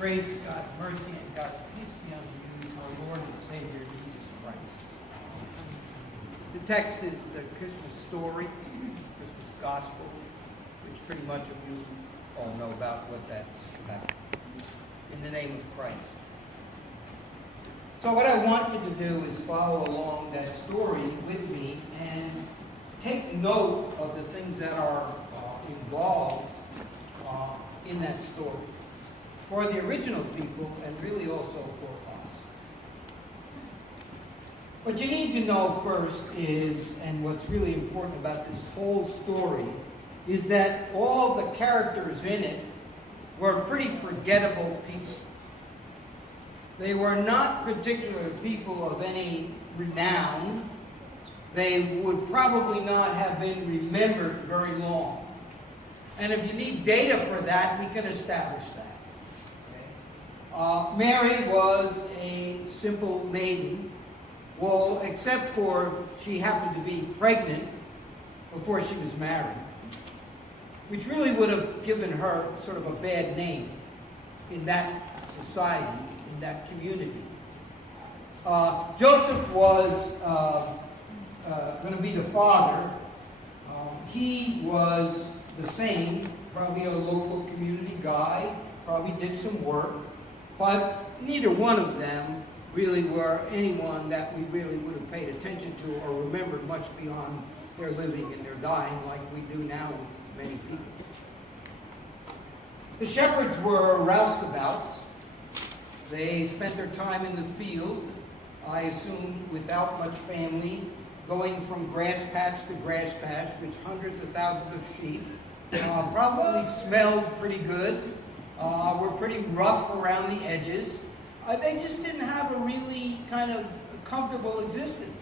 Grace, God's mercy, and God's peace be unto you, our Lord and Savior, Jesus Christ. The text is the Christmas story, Christmas gospel, which pretty much of you all know about what that's about. In the name of Christ. So what I want you to do is follow along that story with me and take note of the things that are involved in that story. For the original people, and really also for us. What you need to know first is, and what's really important about this whole story, is that all the characters in it were pretty forgettable people. They were not particular people of any renown. They would probably not have been remembered very long. And if you need data for that, we can establish that. Mary was a simple maiden, well, except for she happened to be pregnant before she was married, which really would have given her sort of a bad name in that society, in that community. Joseph was going to be the father. He was the same, probably a local community guy, probably did some work. But neither one of them really were anyone that we really would have paid attention to or remembered much beyond their living and their dying like we do now with many people. The shepherds were rouseabouts. They spent their time in the field, I assume without much family, going from grass patch to grass patch, which hundreds of thousands of sheep probably smelled pretty good. Were pretty rough around the edges. They just didn't have a really kind of comfortable existence.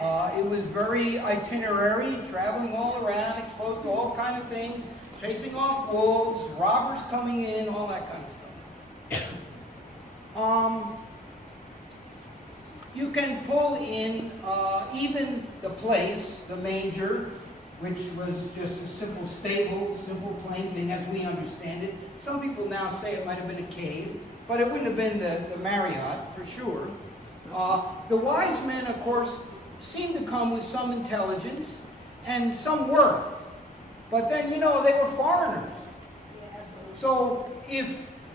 It was very itinerary, traveling all around, exposed to all kinds of things, chasing off wolves, robbers coming in, all that kind of stuff. You can pull in even the place, the manger, which was just a simple stable, simple plain thing as we understand it. Some people now say it might have been a cave, but it wouldn't have been the Marriott for sure. The wise men, of course, seemed to come with some intelligence and some worth. But then, they were foreigners. So if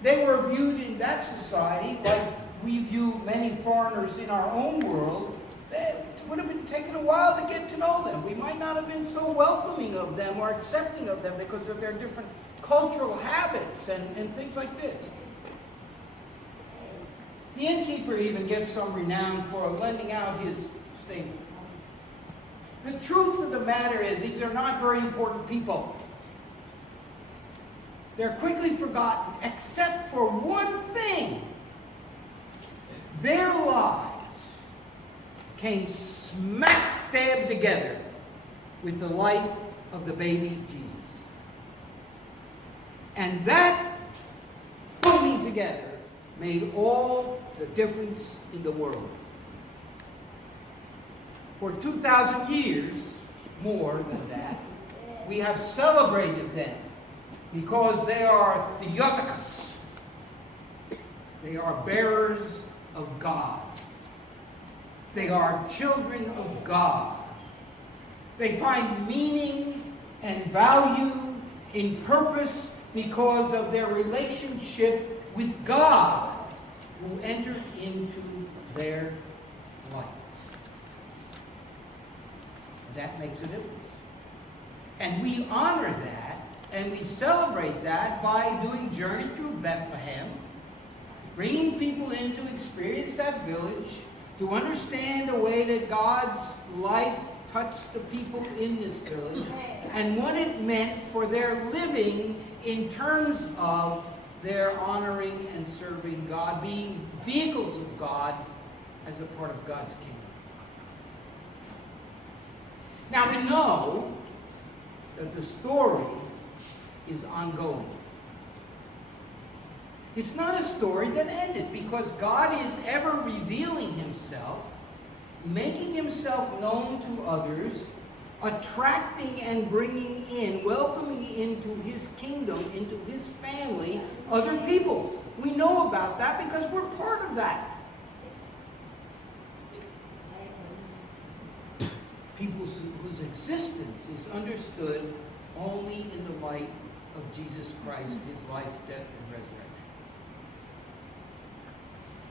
they were viewed in that society like we view many foreigners in our own world, it would have been taken a while to get to know them. We might not have been so welcoming of them or accepting of them because of their different cultural habits and things like this. The innkeeper even gets some renown for lending out his stable. The truth of the matter is, these are not very important people. They're quickly forgotten, except for one thing. Their lives came smack dab together with the life of the baby Jesus. And that pulling together made all the difference in the world. For 2,000 years, more than that, we have celebrated them because they are Theotokos. They are bearers of God. They are children of God. They find meaning and value in purpose because of their relationship with God, who entered into their life. That makes a difference. And we honor that, and we celebrate that by doing Journey Through Bethlehem, bringing people in to experience that village, to understand the way that God's life touched the people in this village, and what it meant for their living in terms of their honoring and serving God, being vehicles of God as a part of God's kingdom. Now we know that the story is ongoing. It's not a story that ended, because God is ever revealing himself, making himself known to others, attracting and bringing in, welcoming into his kingdom, into his family, other peoples. We know about that because we're part of that. Peoples whose existence is understood only in the light of Jesus Christ, his life, death, and resurrection.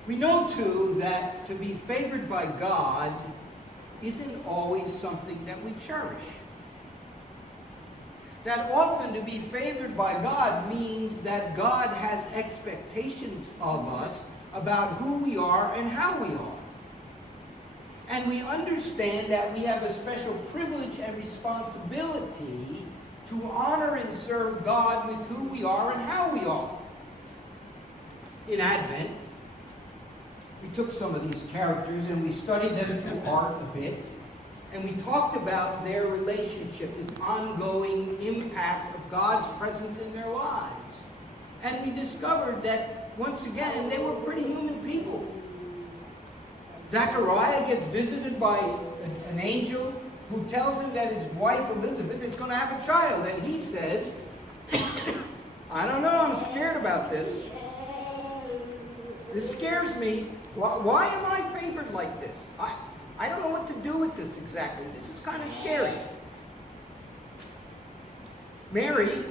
We know, too, that to be favored by God isn't always something that we cherish. That often to be favored by God means that God has expectations of us about who we are and how we are. And we understand that we have a special privilege and responsibility to honor and serve God with who we are and how we are. In Advent, we took some of these characters and we studied them through art a bit. And we talked about their relationship, this ongoing impact of God's presence in their lives. And we discovered that, once again, they were pretty human people. Zechariah gets visited by an angel who tells him that his wife Elizabeth is going to have a child. And he says, I don't know, I'm scared about this. This scares me. Why am I favored like this? I don't know what to do with this exactly. This is kind of scary. Mary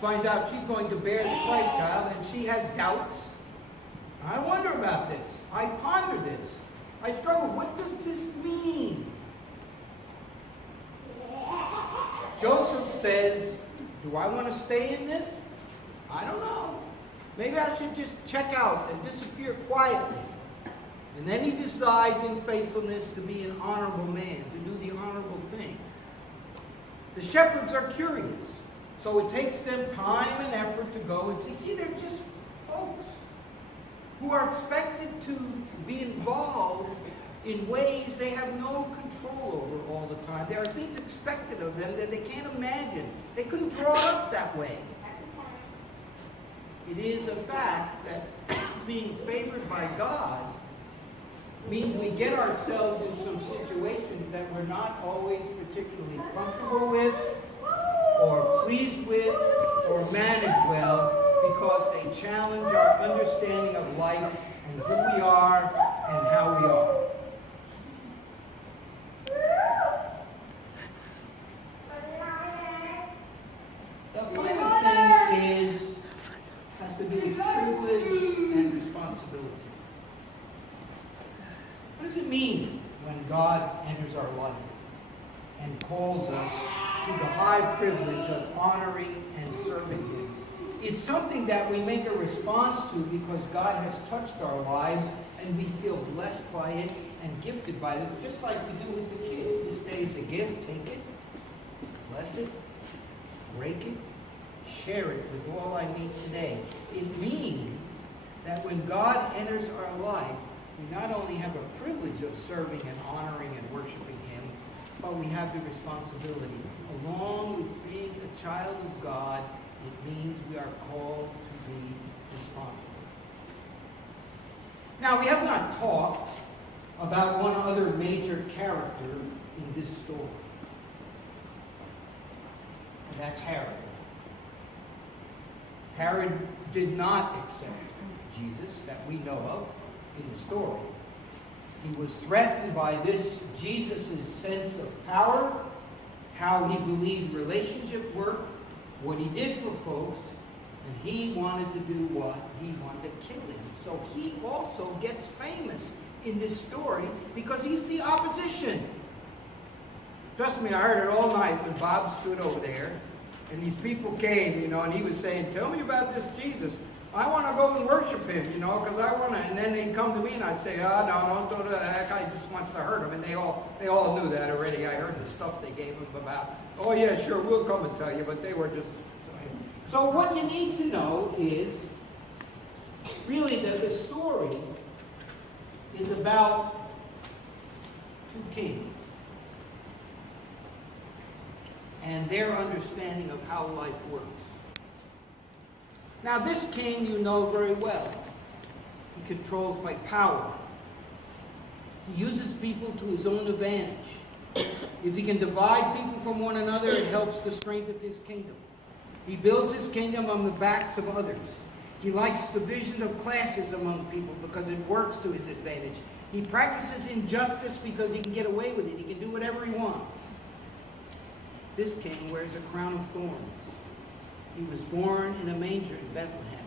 finds out she's going to bear the Christ child, and she has doubts. I wonder about this. I ponder this. I struggle. What does this mean? Joseph says, do I want to stay in this? I don't know. Maybe I should just check out and disappear quietly. And then he decides in faithfulness to be an honorable man, to do the honorable thing. The shepherds are curious, so it takes them time and effort to go and see. See, they're just folks who are expected to be involved in ways they have no control over all the time. There are things expected of them that they can't imagine. They couldn't draw it up that way. It is a fact that being favored by God means we get ourselves in some situations that we're not always particularly comfortable with, or pleased with, or manage well, because they challenge our understanding of life and who we are and how we are. The final thing has to do with privilege and responsibility. What does it mean when God enters our life and calls us to the high privilege of honoring and serving Him? It's something that we make a response to because God has touched our lives and we feel blessed by it and gifted by it, just like we do with the kids. This day is a gift. Take it, bless it, break it, share it with all I meet today. It means that when God enters our life, we not only have a privilege of serving and honoring and worshiping Him, but we have the responsibility. Along with being a child of God, it means we are called to be responsible. Now, we have not talked about one other major character in this story. And that's Herod. Herod did not accept Jesus that we know of in the story. He was threatened by this Jesus' sense of power, how he believed relationship worked, what he did for folks, and he wanted to do what? He wanted to kill him. So he also gets famous in this story because he's the opposition. Trust me, I heard it all night when Bob stood over there, and these people came, and he was saying, tell me about this Jesus. I want to go and worship him, because I want to. And then they'd come to me and I'd say, no, don't do that. That guy just wants to hurt him. And they all knew that already. I heard the stuff they gave him about, oh yeah, sure, we'll come and tell you. But they were just. So what you need to know is really that the story is about two kings and their understanding of how life works. Now, this king you know very well. He controls by power. He uses people to his own advantage. If he can divide people from one another, it helps the strength of his kingdom. He builds his kingdom on the backs of others. He likes division of classes among people because it works to his advantage. He practices injustice because he can get away with it. He can do whatever he wants. This king wears a crown of thorns. He was born in a manger in Bethlehem.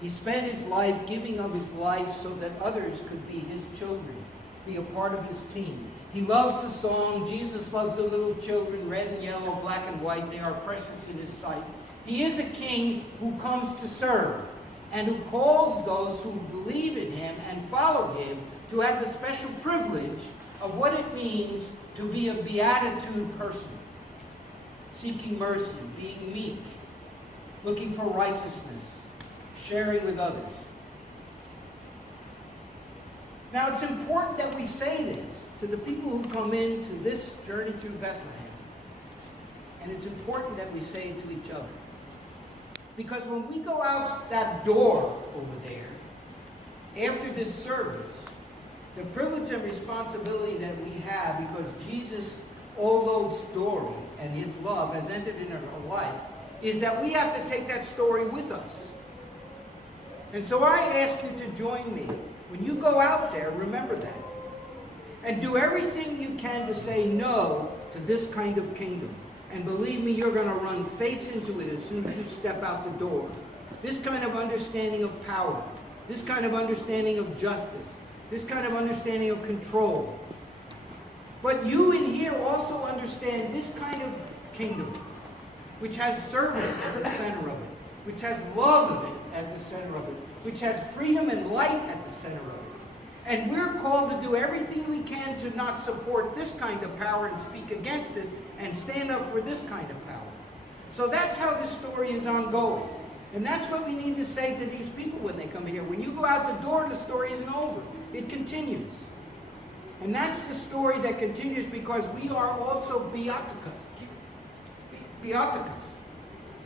He spent his life giving of his life so that others could be his children, be a part of his team. He loves the song, Jesus loves the little children, red and yellow, black and white. They are precious in his sight. He is a king who comes to serve and who calls those who believe in him and follow him to have the special privilege of what it means to be a beatitude person, seeking mercy, being meek, looking for righteousness, sharing with others. Now, it's important that we say this to the people who come into this journey through Bethlehem. And it's important that we say it to each other. Because when we go out that door over there, after this service, the privilege and responsibility that we have, because Jesus' old story and his love has ended in our life, is that we have to take that story with us. And so I ask you to join me. When you go out there, remember that. And do everything you can to say no to this kind of kingdom. And believe me, you're going to run face into it as soon as you step out the door. This kind of understanding of power, this kind of understanding of justice, this kind of understanding of control. But you in here also understand this kind of kingdom, which has service at the center of it, which has love of it at the center of it, which has freedom and light at the center of it. And we're called to do everything we can to not support this kind of power and speak against it and stand up for this kind of power. So that's how this story is ongoing. And that's what we need to say to these people when they come here. When you go out the door, the story isn't over. It continues. And that's the story that continues because we are also beaticus. Beaticus.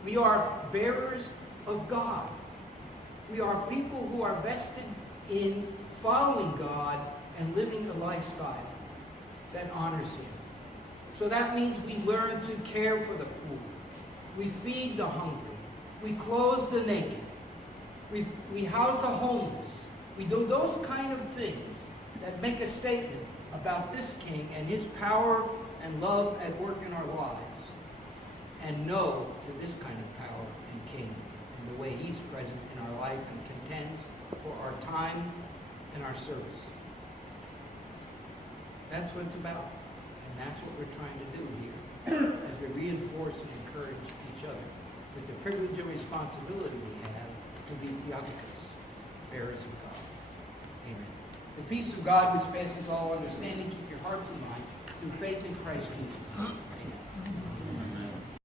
We are bearers of God. We are people who are vested in following God and living a lifestyle that honors him. So that means we learn to care for the poor. We feed the hungry. We clothe the naked. We house the homeless. We do those kind of things that make a statement about this king and his power and love at work in our lives. And no to this kind of power and king and the way he's present in our life and contends for our time and our service. That's what it's about. And that's what we're trying to do here as we reinforce and encourage each other with the privilege and responsibility we have to be theotokos, bearers of God. Amen. The peace of God which passes all understanding, keep your hearts and minds through faith in Christ Jesus. Amen.